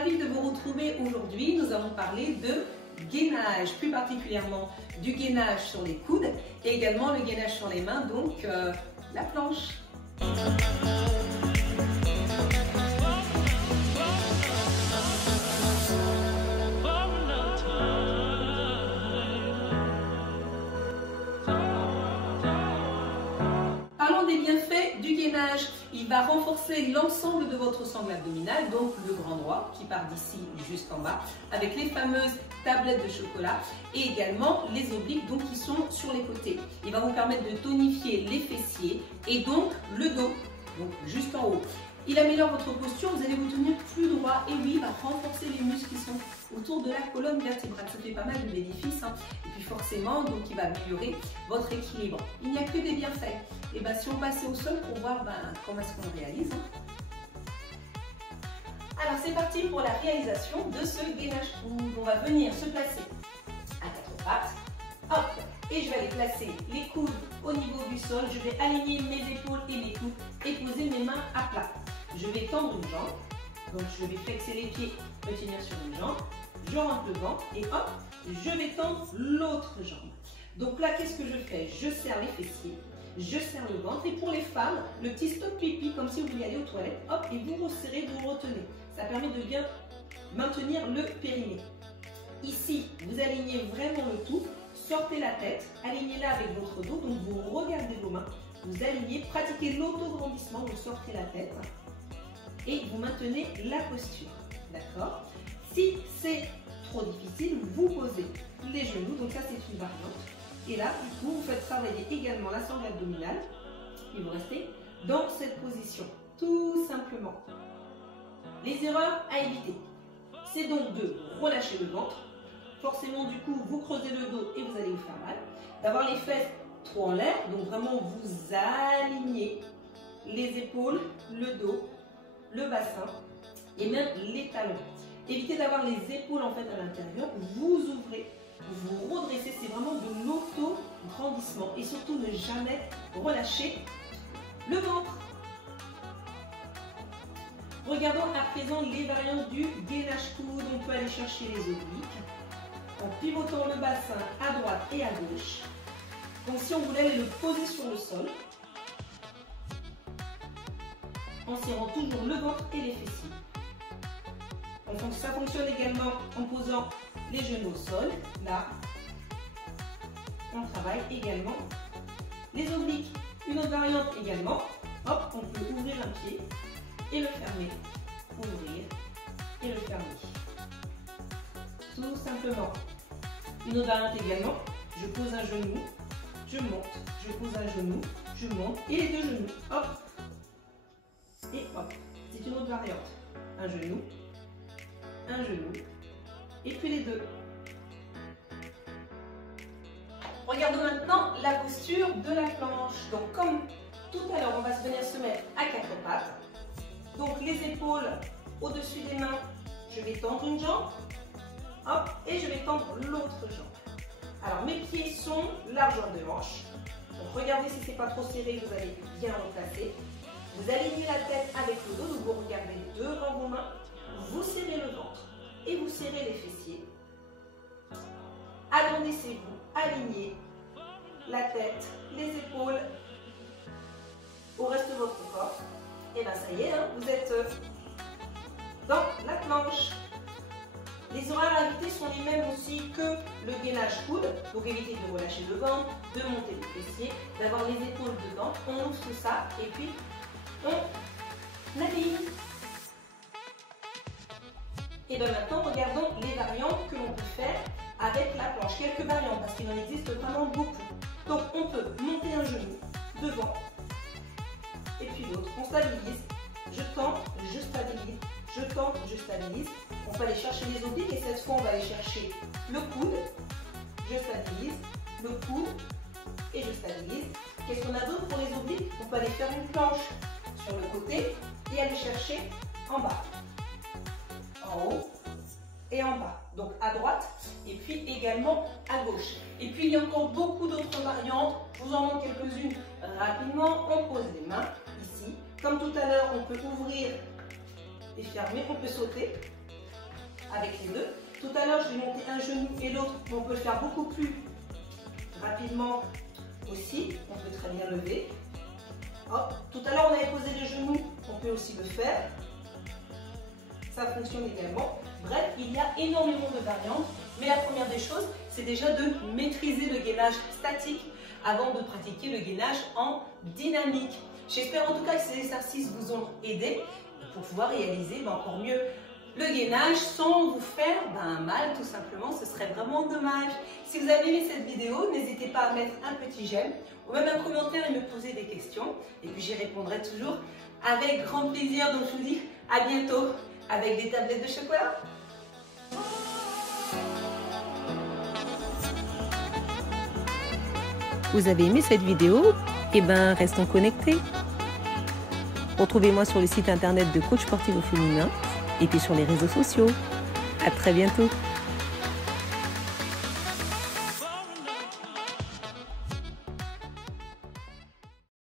ravie de vous retrouver aujourd'hui. Nous allons parler de gainage, plus particulièrement du gainage sur les coudes et également le gainage sur les mains, donc la planche. Parlons des bienfaits du gainage. Il va renforcer l'ensemble de votre sangle abdominale, donc le grand droit qui part d'ici jusqu'en bas, avec les fameuses tablettes de chocolat et également les obliques donc, qui sont sur les côtés. Il va vous permettre de tonifier les fessiers et donc le dos, donc juste en haut. Il améliore votre posture, vous allez vous tenir plus droit et oui, il va renforcer les muscles qui sont autour de la colonne vertébrale. Ça fait pas mal de bénéfices et puis forcément, donc il va améliorer votre équilibre. Il n'y a que des bienfaits. Et bien si on passait au sol pour voir comment est-ce qu'on le réalise. Alors c'est parti pour la réalisation de ce gainage coude. On va venir se placer à quatre pattes. Hop, et je vais aller placer les coudes au niveau du sol. Je vais aligner mes épaules et mes coudes et poser mes mains à plat. Je vais tendre une jambe, donc je vais flexer les pieds, me tenir sur une jambe, je rentre le ventre et hop, je vais tendre l'autre jambe. Donc là, qu'est-ce que je fais? Je serre les fessiers, je serre le ventre et pour les femmes, le petit stop pipi, comme si vous vouliez aller aux toilettes, hop, et vous resserrez, vous retenez. Ça permet de bien maintenir le périnée. Ici, vous alignez vraiment le tout, sortez la tête, alignez-la avec votre dos, donc vous regardez vos mains, vous alignez, pratiquez l'autograndissement, vous sortez la tête et vous maintenez la posture, d'accord? Si c'est trop difficile, vous posez les genoux, donc ça c'est une variante. Et là, du coup, vous faites travailler également la sangle abdominale et vous restez dans cette position, tout simplement. Les erreurs à éviter, c'est donc de relâcher le ventre. Forcément, du coup, vous creusez le dos et vous allez vous faire mal. D'avoir les fesses trop en l'air, donc vraiment vous alignez les épaules, le dos, le bassin et même les talons. Évitez d'avoir les épaules en fait à l'intérieur, vous ouvrez, vous redressez, c'est vraiment de l'auto-grandissement et surtout ne jamais relâcher le ventre. Regardons à présent les variantes du gainage coude. On peut aller chercher les obliques en pivotant le bassin à droite et à gauche. Donc si on voulait aller le poser sur le sol, en serrant toujours le ventre et les fessiers. Donc ça fonctionne également en posant les genoux au sol. Là, on travaille également les obliques. Une autre variante également, hop, on peut ouvrir un pied et le fermer, ouvrir et le fermer. Tout simplement. Une autre variante également, je pose un genou, je monte, je pose un genou, je monte et les deux genoux, hop, et hop. C'est une autre variante. Un genou, et puis les deux. Regardons maintenant la posture de la planche. Donc comme tout à l'heure, on va venir se mettre à quatre pattes. Donc les épaules au-dessus des mains, je vais tendre une jambe, hop, et je vais tendre l'autre jambe. Alors mes pieds sont largeur de hanche. Donc regardez si c'est pas trop serré, vous allez bien replacer. Vous alignez la tête avec le dos, donc vous regardez devant vos mains, vous serrez le ventre et vous serrez les fessiers. Agrandissez-vous, alignez la tête, les épaules au reste de votre corps. Et bien ça y est, vous êtes dans la planche. Les horaires à éviter sont les mêmes aussi que le gainage coude. Donc évitez de relâcher le ventre, de monter les fessiers, d'avoir les épaules dedans. On ouvre tout ça et puis on aligne. Et bien maintenant, regardons les variantes que l'on peut faire avec la planche. Quelques variantes parce qu'il en existe vraiment beaucoup. Donc on peut monter un genou devant et puis l'autre. On stabilise. Je tends, je stabilise. Je tends, je stabilise. On peut aller chercher les obliques et cette fois on va aller chercher le coude. Je stabilise. Le coude et je stabilise. Qu'est-ce qu'on a d'autre pour les obliques? On peut aller faire une planche sur le côté et aller chercher en bas, en haut et en bas. Donc à droite et puis également à gauche. Et puis il y a encore beaucoup d'autres variantes. Je vous en montre quelques-unes rapidement. On pose les mains ici. Comme tout à l'heure, on peut ouvrir et fermer. On peut sauter. avec les deux. Tout à l'heure, je vais monter un genou et l'autre, mais on peut le faire beaucoup plus rapidement aussi. On peut très bien lever. Hop. Tout à l'heure, on avait posé les genoux, on peut aussi le faire. Ça fonctionne également. Bref, il y a énormément de variantes, mais la première des choses, c'est déjà de maîtriser le gainage statique avant de pratiquer le gainage en dynamique. J'espère en tout cas que ces exercices vous ont aidé pour pouvoir réaliser encore mieux le gainage sans vous faire mal, tout simplement. Ce serait vraiment dommage. Si vous avez aimé cette vidéo, n'hésitez pas à mettre un petit j'aime ou même un commentaire et me poser des questions. Et puis j'y répondrai toujours avec grand plaisir. Donc je vous dis à bientôt avec des tablettes de chocolat. Vous avez aimé cette vidéo? Eh bien, restons connectés. Retrouvez-moi sur le site internet de Coach Sportif au Féminin et puis sur les réseaux sociaux. À très bientôt.